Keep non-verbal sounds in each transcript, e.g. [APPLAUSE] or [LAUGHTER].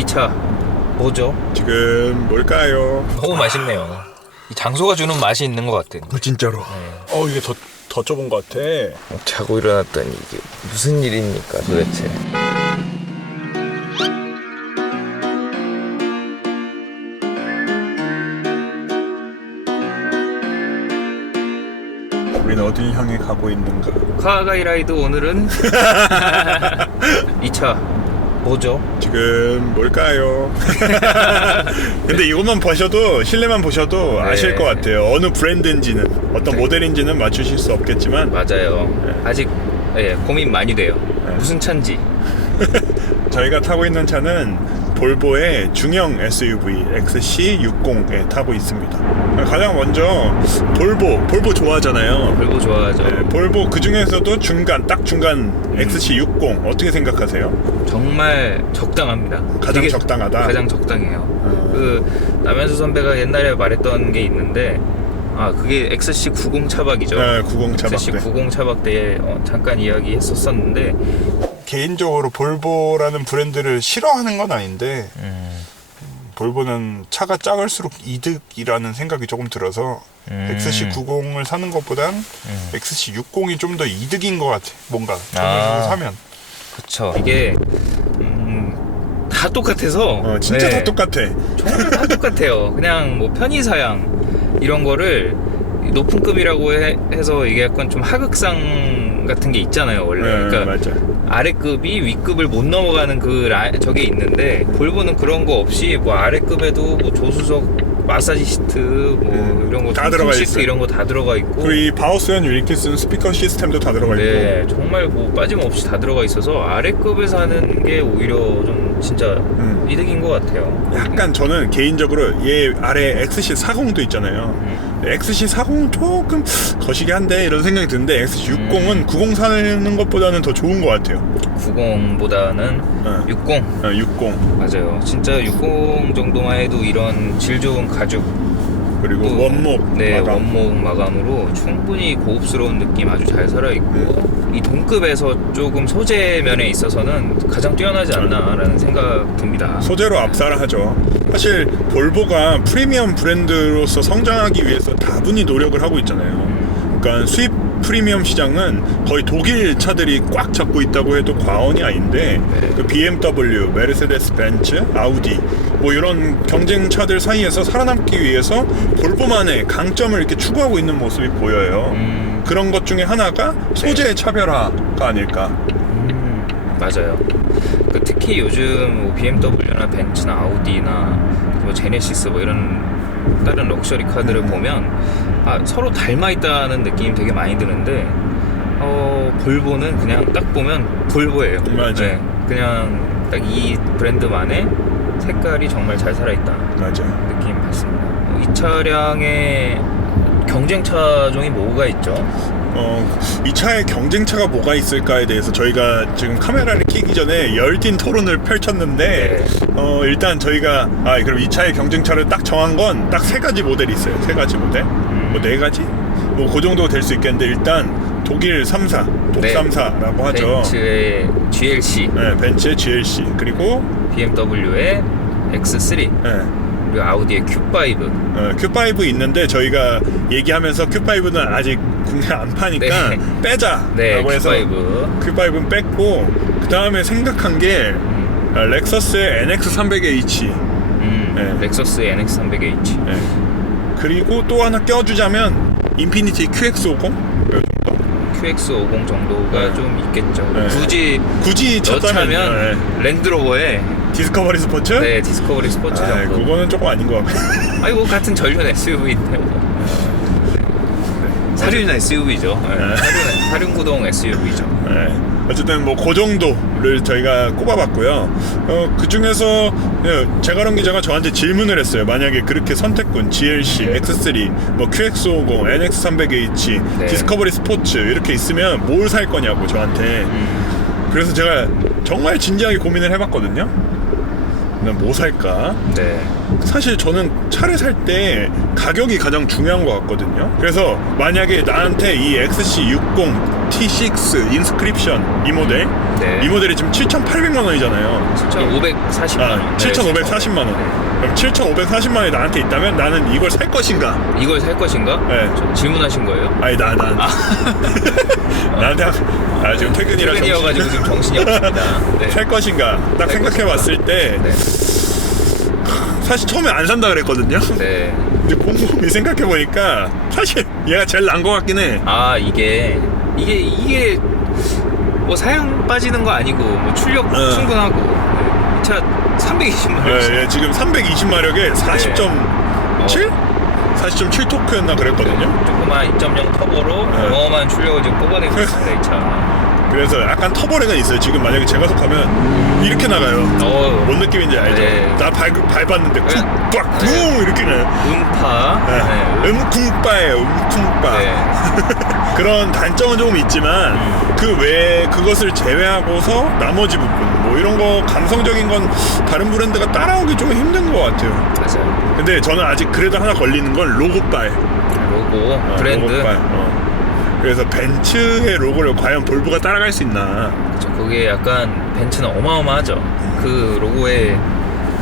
이차 뭐죠? 지금 뭘까요? 너무 맛있네요. 이 장소가 주는 맛이 있는 것 같아. 어, 진짜로. 어 이게 더, 더 좁은 것 같아. 자고 일어났더니 이게 무슨 일입니까 도대체? 우리는 어딜 향해 가고 있는가? 카가이 라이드 오늘은 [LAUGHS] 이차 뭐죠? 지금 뭘까요? [LAUGHS] 근데 이것만 보셔도 실내만 보셔도 네. 아실 것 같아요. 어느 브랜드인지는 어떤 네. 모델인지는 맞추실 수 없겠지만 맞아요. 아직 예, 고민 많이 돼요. 네. 무슨 차인지. [LAUGHS] 저희가 타고 있는 차는 볼보의 중형 SUV XC60에 타고 있습니다. 가장 먼저 볼보, 볼보 좋아하잖아요. 별거 좋아하죠. 네, 볼보 그 중에서도 중간, 딱 중간 XC60 어떻게 생각하세요? 정말 적당합니다. 가장 되게 적당하다. 가장 적당해요. 음. 그 남현수 선배가 옛날에 말했던 게 있는데 아 그게 XC90 차박이죠. 네, 90 차박. XC90 차박 때에 어, 잠깐 이야기 했었었는데 개인적으로 볼보라는 브랜드를 싫어하는 건 아닌데 음, 볼보는 차가 작을수록 이득이라는 생각이 조금 들어서 음. XC90을 사는 것보단 XC60이 좀 더 이득인 것 같아. 뭔가 아. 사면. 그쵸. 이게 음, 다 똑같아서 어, 진짜 네, 다 똑같아. 정말 다 똑같아요. 그냥 뭐 편의 사양 이런 거를 높은 급이라고 해, 해서 이게 약간 좀 하극상 같은 게 있잖아요 원래. 네, 그러니까 맞아. 아래급이 윗급을 못 넘어가는 그 라, 저게 있는데 볼보는 그런 거 없이 뭐 아래급에도 뭐 조수석 마사지 시트 뭐 음, 이런 거 다 통풍 들어가 시트 있어요. 이런 거 다 들어가 있고 그리고 이 바우스연 유니티 쓰는 스피커 시스템도 다 들어가 있고. 네 정말 뭐 빠짐없이 다 들어가 있어서 아래급에서 하는 게 오히려 좀 진짜 음. 이득인 것 같아요. 약간 저는 개인적으로 얘 아래 XC40도 있잖아요. 음. XC40 조금 거시기 한데 이런 생각이 드는데 XC60은 음. 90 사는 것보다는 더 좋은 것 같아요. 90보다는 어, 60 어, 60 맞아요. 진짜 60 정도만 해도 이런 질 좋은 가죽 그리고 또, 원목 네 마감. 원목 마감으로 충분히 고급스러운 느낌 아주 잘 살아 있고 이 동급에서 조금 소재 면에 있어서는 가장 뛰어나지 않나라는 생각 듭니다. 소재로 압살하죠. 사실 볼보가 프리미엄 브랜드로서 성장하기 위해서 다분히 노력을 하고 있잖아요. 그러니까 수입 프리미엄 시장은 거의 독일 차들이 꽉 잡고 있다고 해도 과언이 아닌데 그 BMW, 메르세데스 벤츠, 아우디 뭐 이런 경쟁차들 사이에서 살아남기 위해서 볼보만의 강점을 이렇게 추구하고 있는 모습이 보여요. 음, 그런 것 중에 하나가 소재의 차별화가 아닐까. 음, 맞아요. 그 특히 요즘 뭐 BMW나 벤츠나 아우디나 뭐 제네시스 뭐 이런 다른 럭셔리 카드를 음. 보면 아, 서로 닮아 있다는 느낌이 되게 많이 드는데 어, 볼보는 그냥 딱 보면 볼보예요. 네, 맞아요. 그냥 딱 이 브랜드만의 색깔이 정말 잘 살아있다 맞아. 느낌 받습니다. 어, 이 차량의 경쟁 차종이 뭐가 있죠? 어, 이 차에 경쟁차가 뭐가 있을까에 대해서 저희가 지금 카메라를 켜기 전에 열띤 토론을 펼쳤는데 네. 어, 일단 저희가 아 그럼 이 차의 경쟁차를 딱 정한 건 딱 세 가지 모델이 있어요. 세 가지 모델? 뭐 네 가지? 뭐 그 정도 될 수 있겠는데 일단 독일 3사, 독 네. 3사라고 하죠. 벤츠의 GLC, 네, 벤츠의 GLC 그리고 BMW의 X3, 네, 그리고 아우디의 Q5. 어, Q5 있는데 저희가 얘기하면서 Q5는 아직 국내 안 파니까 네. 빼자라고 네, 해서 Q5. Q5는 뺐고 그 다음에 생각한 게 음, 아, 렉서스의 NX300H 음, 네. 렉서스의 NX300H. 네. 그리고 또 하나 껴주자면 인피니티 QX50 QX50 정도가 네. 좀 있겠죠. 네. 굳이 굳이 찾자면 네. 디스커버리 스포츠? 네, 디스커버리 스포츠 아, 정도. 그거는 조금 아닌 것 같고 아니 뭐 같은 전륜 SUV인데 뭐. 사륜 SUV죠. 네. 네. 사륜 사륜구동 SUV죠. 네. 어쨌든 뭐 그 정도를 저희가 꼽아봤고요. 어, 그 중에서 제가롱 기자가 저한테 질문을 했어요. 만약에 그렇게 선택군 GLC, X3, 뭐 QX50, NX300H, 네. 디스커버리 스포츠 이렇게 있으면 뭘 살 거냐고 저한테. 음, 그래서 제가 정말 진지하게 고민을 해봤거든요. 난뭐 살까? 네. 사실 저는 차를 살 때 가격이 가장 중요한 것 같거든요. 그래서 만약에 나한테 이 XC60 GT6 인스크립션 이 모델 네. 이 모델이 지금 7,800만 원이잖아요 7,540만 원. 아, 네, 7,540만 원 그럼 7,540만 원이 나한테 있다면 나는 이걸 살 것인가 이걸 살 것인가? 네. 저 질문하신 거예요? 아니 나 나 [LAUGHS] 나한테 한- 아 지금 퇴근이라 지금 정신이 없습니다. [LAUGHS] 네. 살 것인가 딱살 생각해 봤을 때 네. 사실 처음에 안 산다 그랬거든요 네. 근데 곰곰이 생각해 보니까 사실 얘가 제일 나은 것 같긴 해 아 이게 이게 이게 뭐 사양 빠지는 거 아니고 뭐 출력 어. 충분하고 네. 이차 320만 원. 예, 예, 지금 320마력에 40.7? 40.7 토크였나 그랬거든요. 조그만 2.0 터보로 네. 어마어마한 출력을 지금 뽑아내고 있습니다 이 차. 그래서 약간 터보레가 있어요. 지금 만약에 제가 속하면 이렇게 나가요. 어, 뭔 느낌인지 알죠? 네. 나 밟, 밟았는데 네. 쿵꽉 붕 네. 이렇게 나요. 음파. 네. 네. 음쿵빠예요. 음쿵빠. 네. [LAUGHS] 그런 단점은 조금 있지만 음. 그 외에 그것을 제외하고서 나머지 부분 뭐 이런 거 감성적인 건 다른 브랜드가 따라오기 좀 힘든 것 같아요. 맞아요. 근데 저는 아직 그래도 하나 걸리는 건 로고바에. 로고 어, 브랜드. 로고바. 어. 그래서 벤츠의 로고를 과연 볼보가 따라갈 수 있나? 그쵸, 그게 약간 벤츠는 어마어마하죠. 그 로고에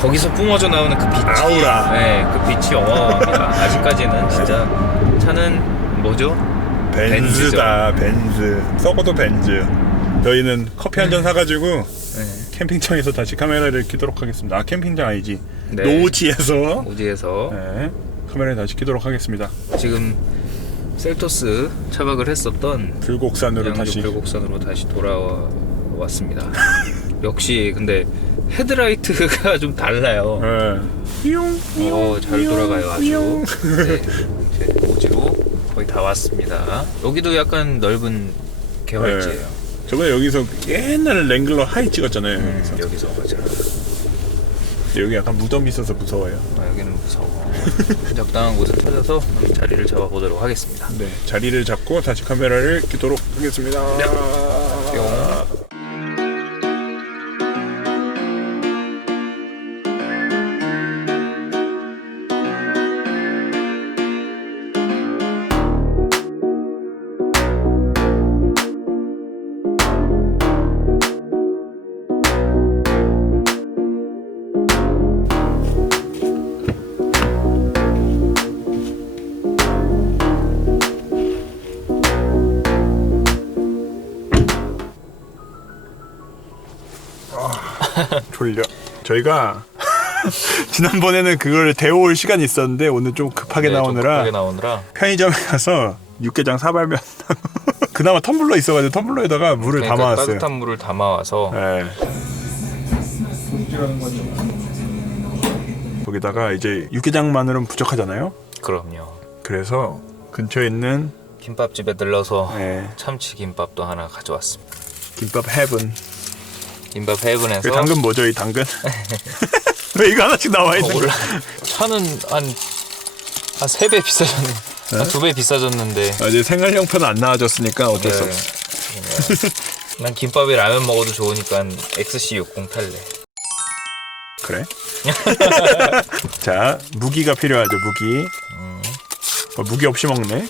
거기서 뿜어져 나오는 그 빛이 아우라. 네, 그 빛이 어마어마합니다. [LAUGHS] 아직까지는 진짜 차는 뭐죠? 벤츠다 벤츠. 썩어도 벤츠. 저희는 커피 한 잔 사가지고 네. 캠핑장에서 다시 카메라를 켜도록 하겠습니다. 아 캠핑장 아니지. 네. 노지에서 오지에서 네, 카메라를 다시 켜도록 하겠습니다. 지금 셀토스 차박을 했었던 불곡산으로 양주 다시. 불곡선으로 다시 돌아왔습니다. [LAUGHS] 역시 근데 헤드라이트가 [LAUGHS] 좀 달라요. 네. 어, 잘 돌아가요 아주. 네, 이제 오지로 거의 다 왔습니다. 여기도 약간 넓은 개활지예요. 저번에 여기서 옛날에 랭글러 하이 찍었잖아요. 음, 여기서 맞아. 여기 약간 무덤이 있어서 무서워요. 아, 여기는 무서워. 적당한 곳을 찾아서 자리를 잡아보도록 하겠습니다. 네, 자리를 잡고 다시 카메라를 켜도록 하겠습니다. 뿅. 졸려. 저희가 [LAUGHS] 지난번에는 그걸 데워올 시간이 있었는데 오늘 좀 급하게 네, 좀 나오느라 급하게 나오느라 편의점에 가서 육개장 사발면 [LAUGHS] 그나마 텀블러 있어가지고 텀블러에다가 물을 그러니까 담아왔어요. 따뜻한 물을 담아와서 네. 거기다가 이제 육개장만으로는 부족하잖아요. 그럼요. 그래서 근처에 있는 김밥집에 들러서 네, 참치 김밥도 하나 가져왔습니다. 김밥 헤븐. 김밥 헤븐에서 그 당근 뭐죠 이 당근? [LAUGHS] 왜 이거 하나씩 나와 있는 어, 거야? 차는 한한3 배 비싸졌네. 한두배 비싸졌는데. 아, 이제 생활용품은 안 나와줬으니까 어쩔 수 네. 없어. 난 김밥에 라면 먹어도 좋으니까 XC60 탈래. 그래? [LAUGHS] 자 무기가 필요하죠 무기. 어, 무기 없이 먹네.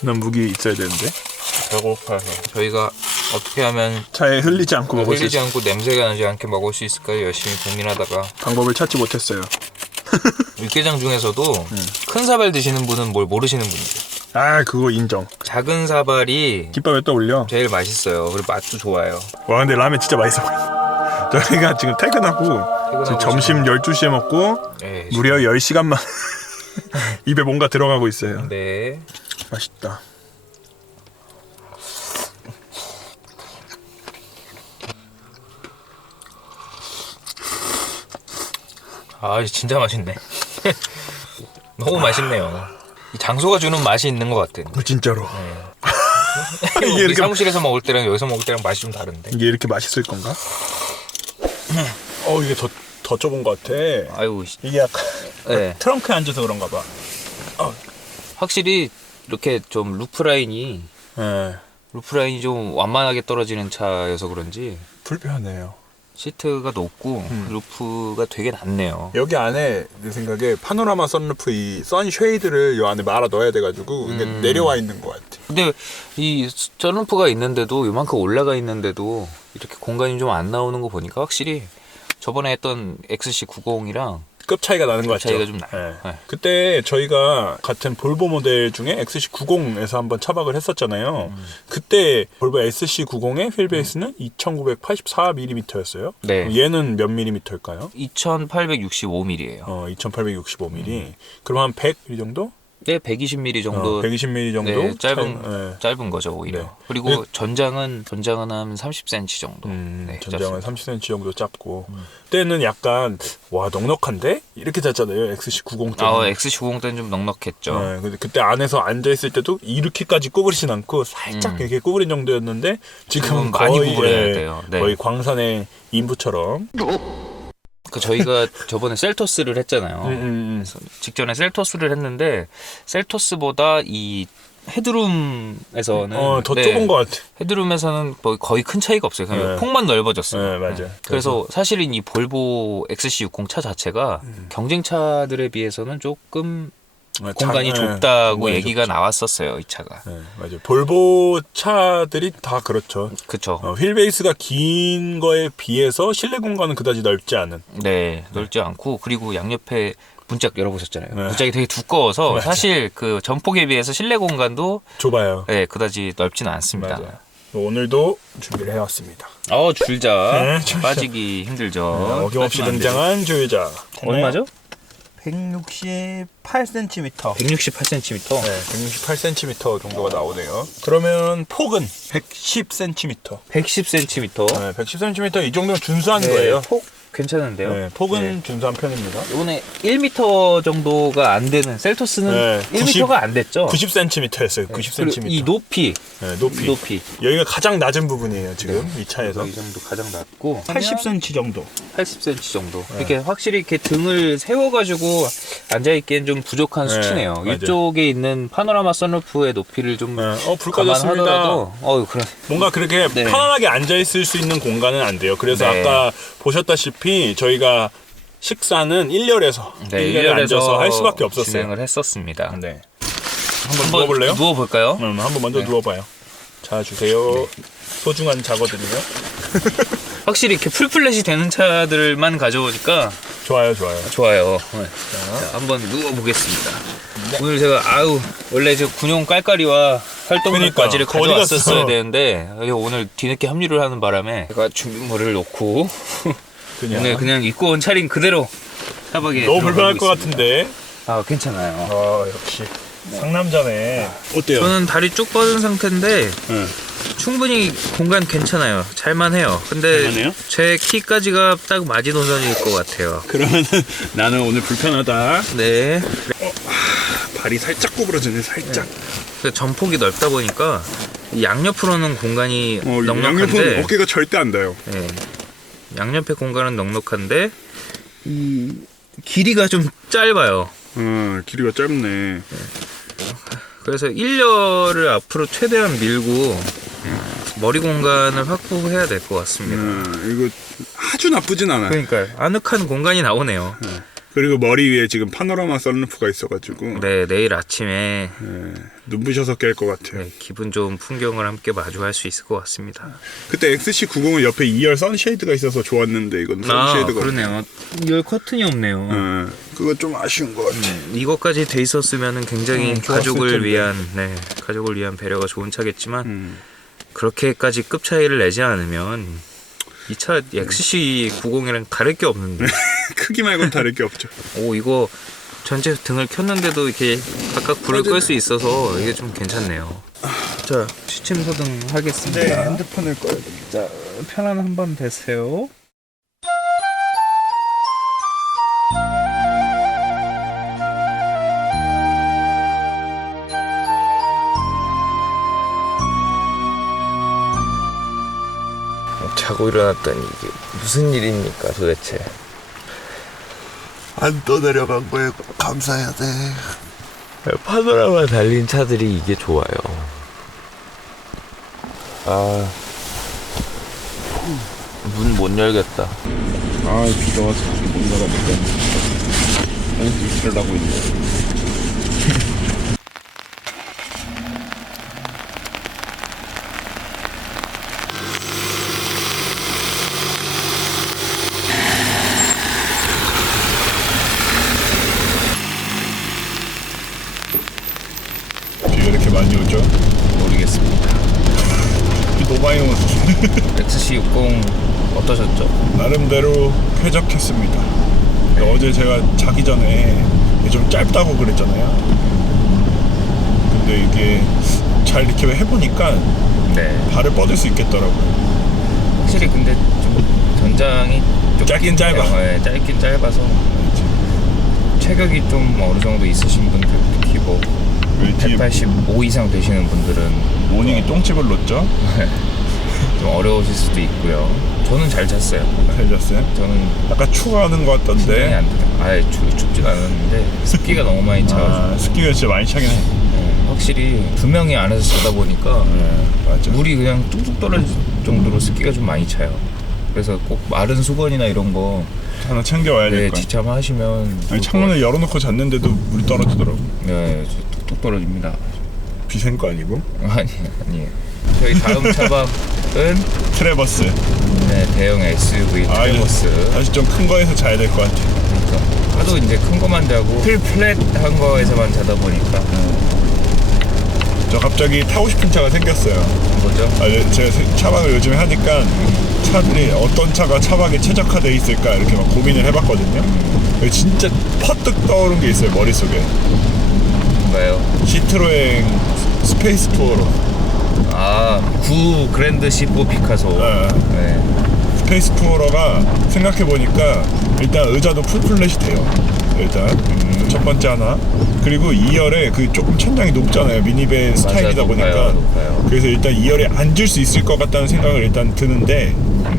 난 무기 있어야 되는데. 배고파서. 저희가 어떻게 하면 차에 흘리지 않고 먹을 수 흘리지 있어. 않고 냄새가 나지 않게 먹을 수 있을까요? 열심히 고민하다가 방법을 찾지 못했어요. [LAUGHS] 육개장 중에서도 음. 큰 사발 드시는 분은 뭘 모르시는 분이죠. 아 그거 인정. 작은 사발이 김밥에 떠올려. 제일 맛있어요. 그리고 맛도 좋아요. 와 근데 라면 진짜 맛있어. [LAUGHS] 저희가 지금 퇴근하고, 지금 점심 12시에 먹고 네, 무려 10시간만 [LAUGHS] 입에 뭔가 들어가고 있어요. 네. 맛있다. 아 진짜 맛있네. [LAUGHS] 너무 맛있네요. 이 장소가 주는 맛이 있는 것 같아. 어, 진짜로. [LAUGHS] 이게 이게 이렇게 사무실에서 먹을 때랑 여기서 먹을 때랑 맛이 좀 다른데. 이게 이렇게 맛있을 건가? 어 이게 더, 더 좁은 것 같아. 아유, 씨. 이게 약간 네. [LAUGHS] 트렁크에 앉아서 그런가 봐. 확실히 이렇게 좀 루프 라인이 네. 루프 라인이 좀 완만하게 떨어지는 차여서 그런지 불편해요. 시트가 높고 음. 루프가 되게 낮네요. 여기 안에 내 생각에 파노라마 선루프 이 선쉐이드를 이 안에 말아 넣어야 돼가지고 이게 음. 내려와 있는 것 같아. 근데 이 썬루프가 있는데도 요만큼 올라가 있는데도 이렇게 공간이 좀 안 나오는 거 보니까 확실히 저번에 했던 XC90이랑 급 차이가 나는 것 같죠. 차이가 좀 나요. 네. 네. 그때 저희가 같은 볼보 모델 중에 XC90에서 한번 차박을 했었잖아요. 음. 그때 볼보 SC90의 휠베이스는 2,984mm였어요. 네. 얘는 몇 mm일까요? 2865mm예요. 어, 2,865mm. 그럼 한 100mm 정도? 네, 120mm 정도 어, 120mm 정도? 네, 짧은 차이- 네. 짧은 거죠 오히려. 네. 그리고 네. 전장은 전장은 한 30cm 정도. 음, 네, 전장은 짧습니다. 30cm 정도 짧고 그때는 약간 와 넉넉한데 이렇게 잤잖아요 XC90 때는. 아, XC90 때는 좀 넉넉했죠. 네, 근데 그때 안에서 앉아 있을 때도 이렇게까지 구부리진 않고 살짝 음. 이렇게 구부린 정도였는데 지금은 지금은 많이 거의, 구부려야 예, 돼요. 네. 거의 광산의 인부처럼. 그 저희가 저번에 셀토스를 했잖아요. 음, 음, 음. 그래서 직전에 셀토스를 했는데 셀토스보다 이 헤드룸에서는 어, 더 네, 좁은 것 같아. 헤드룸에서는 뭐 거의 큰 차이가 없어요. 그냥 네. 폭만 넓어졌어요. 네, 맞아 요. 그래서 사실은 이 볼보 XC60 차 자체가 음. 경쟁차들에 비해서는 조금 어, 공간이 장- 예, 좁다고 공간이 얘기가 좁죠. 나왔었어요. 이 차가. 네, 맞아요. 볼보 차들이 다 그렇죠. 그쵸. 어, 휠 베이스가 긴 거에 비해서 실내 공간은 그다지 넓지 않은. 네, 넓지 않고 그리고 양옆에 문짝 열어보셨잖아요. 네. 문짝이 되게 두꺼워서 [LAUGHS] 맞아. 사실 그 전폭에 비해서 실내 공간도 좁아요. 네, 그다지 넓지는 않습니다. 맞아요. 오늘도 준비를 해왔습니다. 어 줄자 네, 줄자. 빠지기 힘들죠. 네, 어김없이. 등장한 조율자. 얼마죠? 168cm. 168cm. 네, 168cm 정도가 나오네요. 그러면 폭은 110cm. 110cm. 네, 110cm 이 정도면 준수한 거예요. 폭 괜찮은데요. 네, 폭은 네. 준수한 편입니다. 이번에 1m 정도가 안 되는 셀토스는 네, 1m가 안 됐죠. 90cm였어요. 그리고 90cm. 이 높이, 네, 높이. 높이 여기가 가장 낮은 부분이에요, 지금 이 차에서. 이 정도 가장 낮고 80cm 정도. 80cm 정도. 네. 이렇게 확실히 이렇게 등을 세워가지고 앉아 있기엔 좀 부족한 네, 수치네요. 맞아요. 이쪽에 있는 파노라마 선루프의 높이를 좀 네, 어, 불 꺼졌습니다. 감안하더라도, 어 그래. 뭔가 그렇게 네. 편안하게 앉아 있을 수 있는 공간은 안 돼요. 그래서 네. 아까 보셨다시피 저희가 식사는 1열에서 네, 1열에 앉아서 할 수밖에 없었어요. 진행을 했었습니다. 네. 한번 한번 누워볼래요? 누워볼까요? 음, 한번 먼저 네. 누워봐요. 자 주세요. 소중한 작어들이요. [LAUGHS] 확실히 이렇게 풀플랫이 되는 차들만 가져오니까 좋아요, 좋아요. 좋아요. 네. 자, 한번 누워보겠습니다. 오늘 제가 아우 원래 저 군용 깔깔이와 활동 그러니까, 바지를 가져왔었어야 갔어? 되는데 오늘 뒤늦게 합류를 하는 바람에 제가 준비물을 놓고 그냥 오늘 그냥 입고 온 차림 그대로 차박에 너무 불편할 것. 같은데. 아 괜찮아요. 아 역시 상남자네. 어때요? 저는 다리 쭉 뻗은 상태인데 네. 충분히 공간 괜찮아요. 잘만 해요. 근데 잘만해요? 제 키까지가 딱 마지노선일 것 같아요. 그러면은 [LAUGHS] 나는 오늘 불편하다. 네. 발이 살짝 구부러지네, 살짝. 그 전폭이 넓다 보니까 이 양옆으로는 공간이 어, 넉넉한데 어깨가 절대 안 닿아요. 네. 양옆의 공간은 넉넉한데 이 길이가 좀 짧아요. 어, 길이가 짧네. 그래서 1열을 앞으로 최대한 밀고 머리 공간을 확보해야 될 것 같습니다. 음, 이거 아주 나쁘진 않아요. 그러니까 아늑한 공간이 나오네요. 그리고 머리 위에 지금 파노라마 썬루프가 있어가지고 네, 내일 아침에 네, 눈부셔서 깰 것 같아요. 네, 기분 좋은 풍경을 함께 마주할 수 있을 것 같습니다. 그때 XC90은 옆에 2열 선쉐이드가 있어서 좋았는데 이건 아, 선쉐이드가 그러네요. 열 커튼이 없네요. 네, 그거 좀 아쉬운 것 같아. 이것까지 돼 있었으면은 굉장히 음, 가족을. 위한 네 가족을 위한 배려가 좋은 차겠지만 음. 그렇게까지 급 차이를 내지 않으면 이 차 XC90이랑 다를 게 없는데 [LAUGHS] [LAUGHS] 크기 말고는 다를 게 없죠. 오 이거 전체 등을 켰는데도 이렇게 각각 불을 끌수 있어서 이게 좀 괜찮네요. 자 시침 소등 하겠습니다. 네, 핸드폰을 꺼야 돼. 자 편안 한번 되세요. 자고 일어났더니 이게 무슨 일입니까 도대체? 안 떠내려간 거에 감사해야 돼. 파노라마 달린 차들이 이게 좋아요. 아 문 못 열겠다. 아 비가 와서 못 나가니까 아니 하고 있네 비가 이렇게 많이 오죠? 모르겠습니다. 비 너무 많이 오는 XC60 어떠셨죠? 나름대로 쾌적했습니다. 어제 제가 자기 전에 이게 좀 짧다고 그랬잖아요. 근데 이게 잘 이렇게 해보니까 네. 발을 뻗을 수 있겠더라고요. 확실히 근데 좀 전장이 좀 짧긴 짧아. 네, 짧긴 짧아서 체격이 좀 어느 정도 있으신 분들 특히 뭐 왜 뒤에 185 이상 되시는 분들은 모닝이 똥집을 놓죠? 좀 어려우실 수도 있고요. 저는 잘 잤어요. 잘 잤어요? 저는 아까 추가하는 것 같던데. 안. 아예 추, 춥지가 않았는데 습기가 너무 많이 차가지고 아, 스키가 진짜 많이 차긴 해. 네, 확실히 두 명이 안에서 자다 보니까 네, 맞아. 물이 그냥 뚝뚝 떨어질 정도로 습기가 좀 많이 차요. 그래서 꼭 마른 수건이나 이런 거 하나 챙겨와야 될 네, 거야. 지참하시면 아니 창문을 열어놓고 잤는데도 물이 떨어지더라고. 네, 저 뚝뚝 떨어집니다. 비센 거 아니고? 아니 아니에요. 저희 다음 차박은 [LAUGHS] 트레버스. 네, 대형 SUV 아, 트레버스. 다시 좀큰 거에서 자야 될 것 같아. 그러니까 하도 이제 큰 것만 자고 풀 플랫한 거에서만 자다 보니까 저 갑자기 타고 싶은 차가 생겼어요. 뭐죠? 아, 네, 제가 세- 차박을 요즘에 하니까 차들이 어떤 차가 차박에 최적화되어 있을까 이렇게 막 고민을 해봤거든요. 근데 진짜 퍼뜩 떠오른 게 있어요 머릿속에. 뭔가요? 시트로행 스페이스 투어로. 아, 구 그랜드 C4 피카소. 네. 네. 스페이스 투어러가 생각해 보니까 일단 의자도 풀플랫이 돼요. 일단 음, 첫 번째 하나 그리고 2열에 그 조금 천장이 높잖아요 미니밴 스타일이다 높아요, 보니까 높아요. 그래서 일단 2열에 앉을 수 있을 것 같다는 생각을 일단 드는데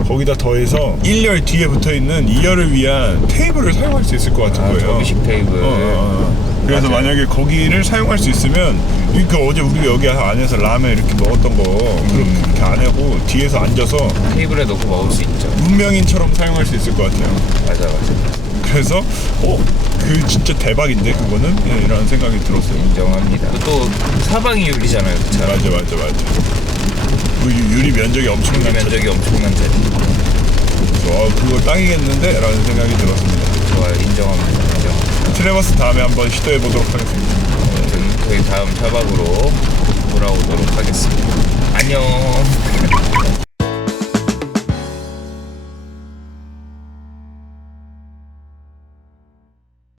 거기다 더해서 1열 뒤에 붙어 있는 2열을 위한 테이블을 사용할 수 있을 것 같은 아, 거예요. 접이식 테이블. 어, 어, 어. 그래서 맞아요. 만약에 거기를 사용할 수 있으면 그 어제 우리 여기 안에서 라면 이렇게 먹었던 거 음. 그렇게 안 하고 뒤에서 앉아서 테이블에 놓고 먹을 수 있죠. 문명인처럼 사용할 수 있을 것 같아요. 맞아, 맞아. 그래서 어? 그 진짜 대박인데 그거는? 예, 이런 생각이 들었어요. 인정합니다. 또 사방이 유리잖아요, 그 차. 맞아 맞아 맞아. 그 유- 유리 면적이 엄청난 유리 면적이 엄청난. 차죠. 어, 그거 땅이겠는데? 라는 생각이 들었습니다. 좋아요, 인정합니다. 인정. 트레버스 다음에 한번 시도해 보도록 하겠습니다. 아무튼 저희 다음 차박으로 돌아오도록 하겠습니다. 안녕. [LAUGHS]